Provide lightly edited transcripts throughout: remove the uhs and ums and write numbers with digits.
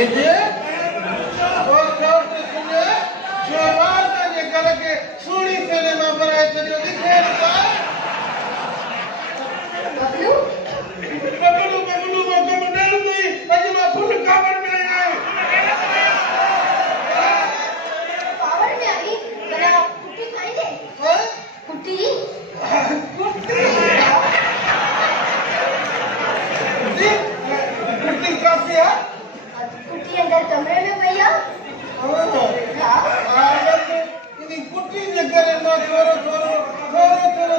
ये वो शौक सुने जो रात ने घर के सुनी फेरे में बनाए चलियो दिखे ना बबलू वो कम नहीं अज मैं फुल काबर में आया पावर में आई बना कुट्टी खाई दे हां कुट्टी कुट्टी काती है कुट्टी अंदर कमरे में भैया हां ini कुट्टी जे करे ना छोरो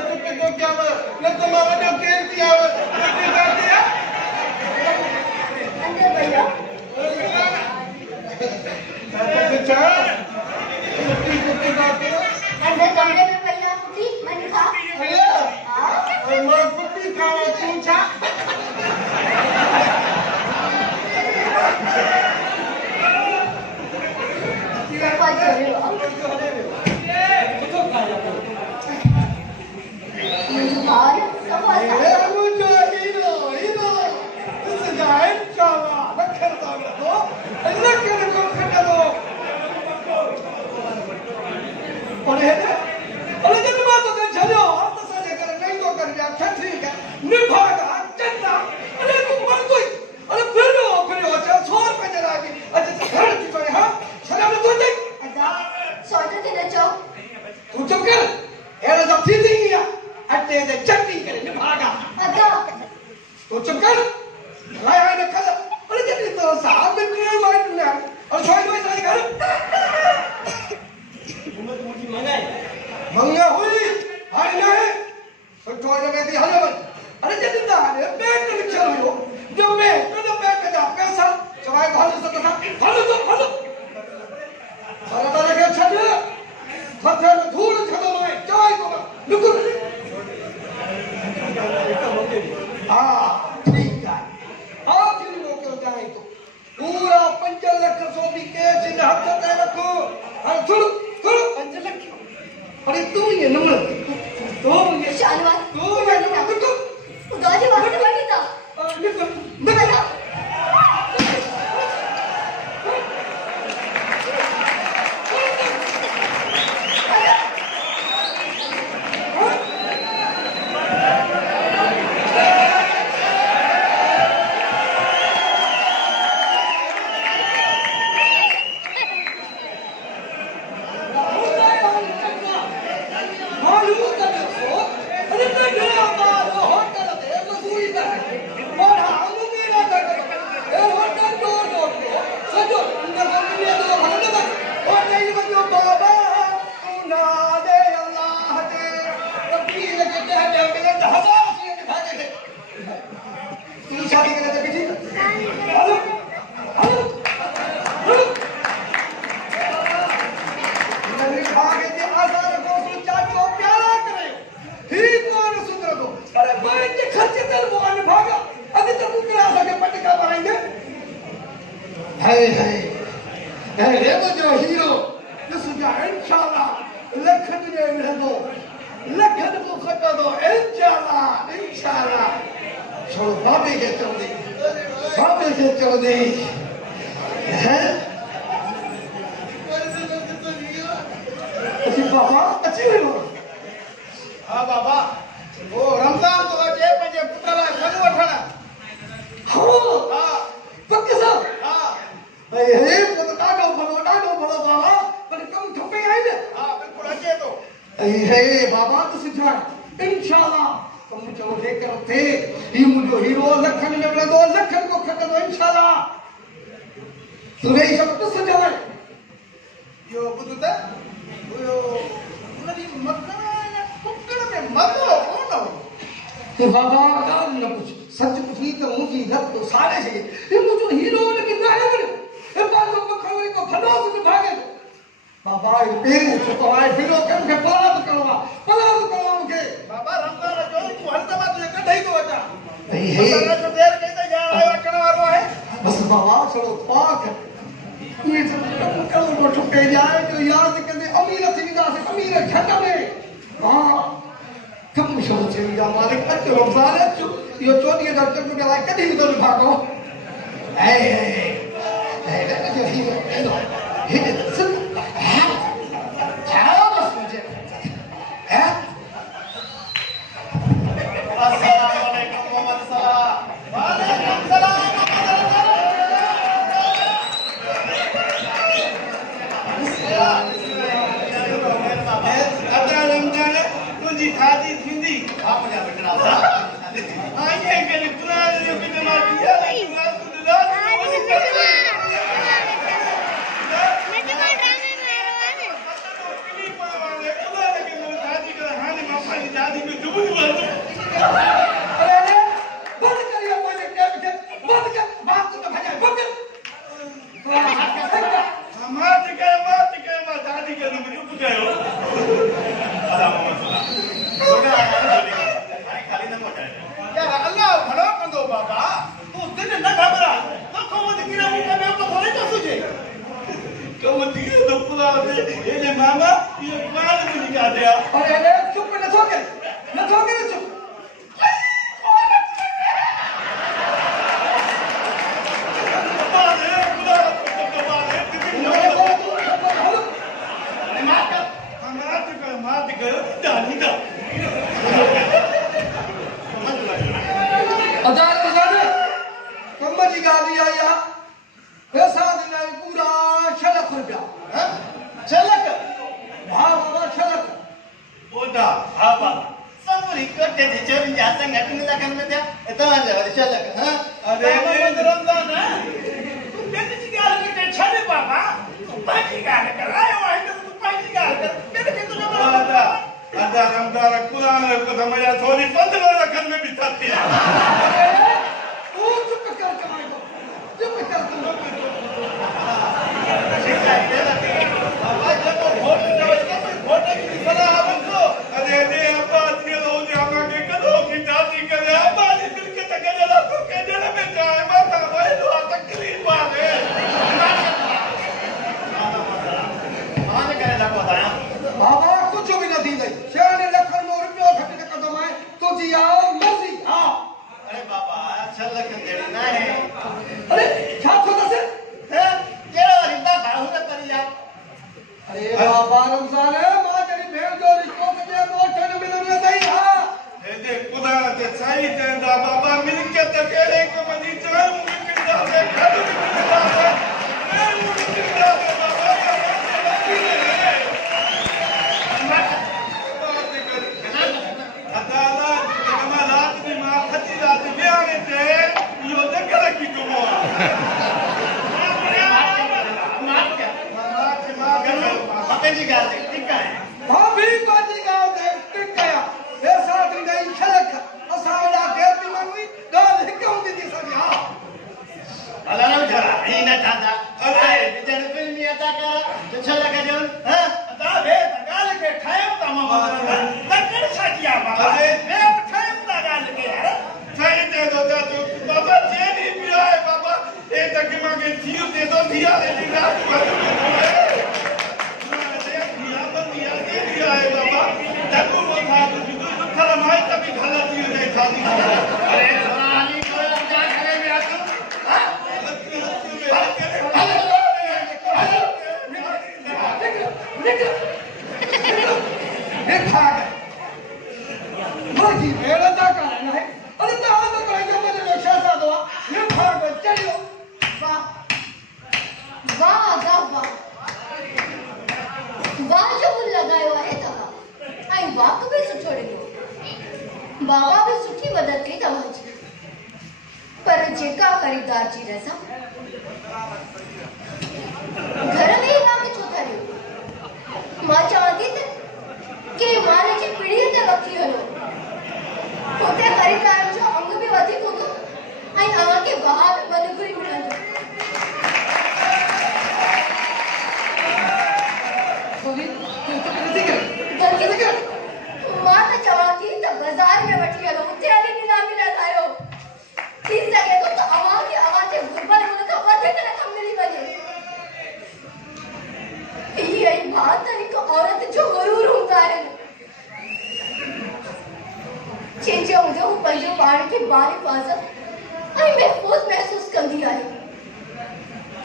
कुट्टी को क्या न तो मैं वडो केंती आवे कुट्टी काती है अंदर भैया अच्छा कुट्टी काती है अंदर कमरे में भैया कुट्टी मैंने खा हां मैं कुट्टी खावा तू छा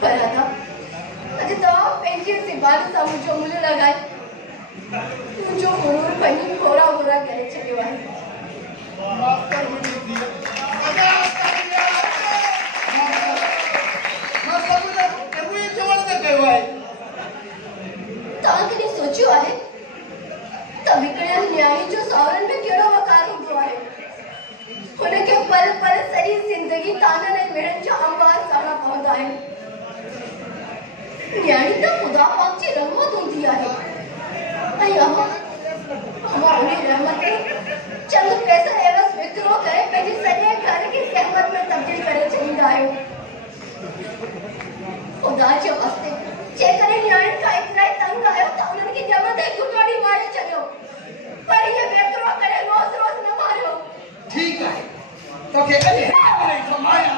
पर था अॼु तव्हां पंहिंजी सिबाल सां मुंहिंजो मुंहुं लॻाए मुंहिंजो गुरूर पंहिंजी घोरा घोरा करे छॾियो आहे। तव्हां कॾहिं सोचियो आहे त विकिणियल न्याई जो सावरनि में कहिड़ो वकार हूंदो आहे? हुनखे पल पल सॼी ज़िंदगी ताननि ऐं मिड़नि जा अंबार सहणा पवंदा आहिनि। न्याणी त ख़ुदा पाक जी रहमत हूंदी आहे ऐं अमां उन रहमत खे चंद पैसा एवज़ विकिरो करे पंहिंजे सॼे घर खे सहमत में तब्दील करे छॾींदा आहियो। ख़ुदा जे वास्ते जेकॾहिं न्याणी खां एतिरा ई तंग आहियो त उन्हनि खे ॼमंदे घुटोड़ी मारे छॾियो, पर इहे विकिरो करे रोज़ रोज़ न मारियो। ठीक आहे तोखे अॼु नहीं समाया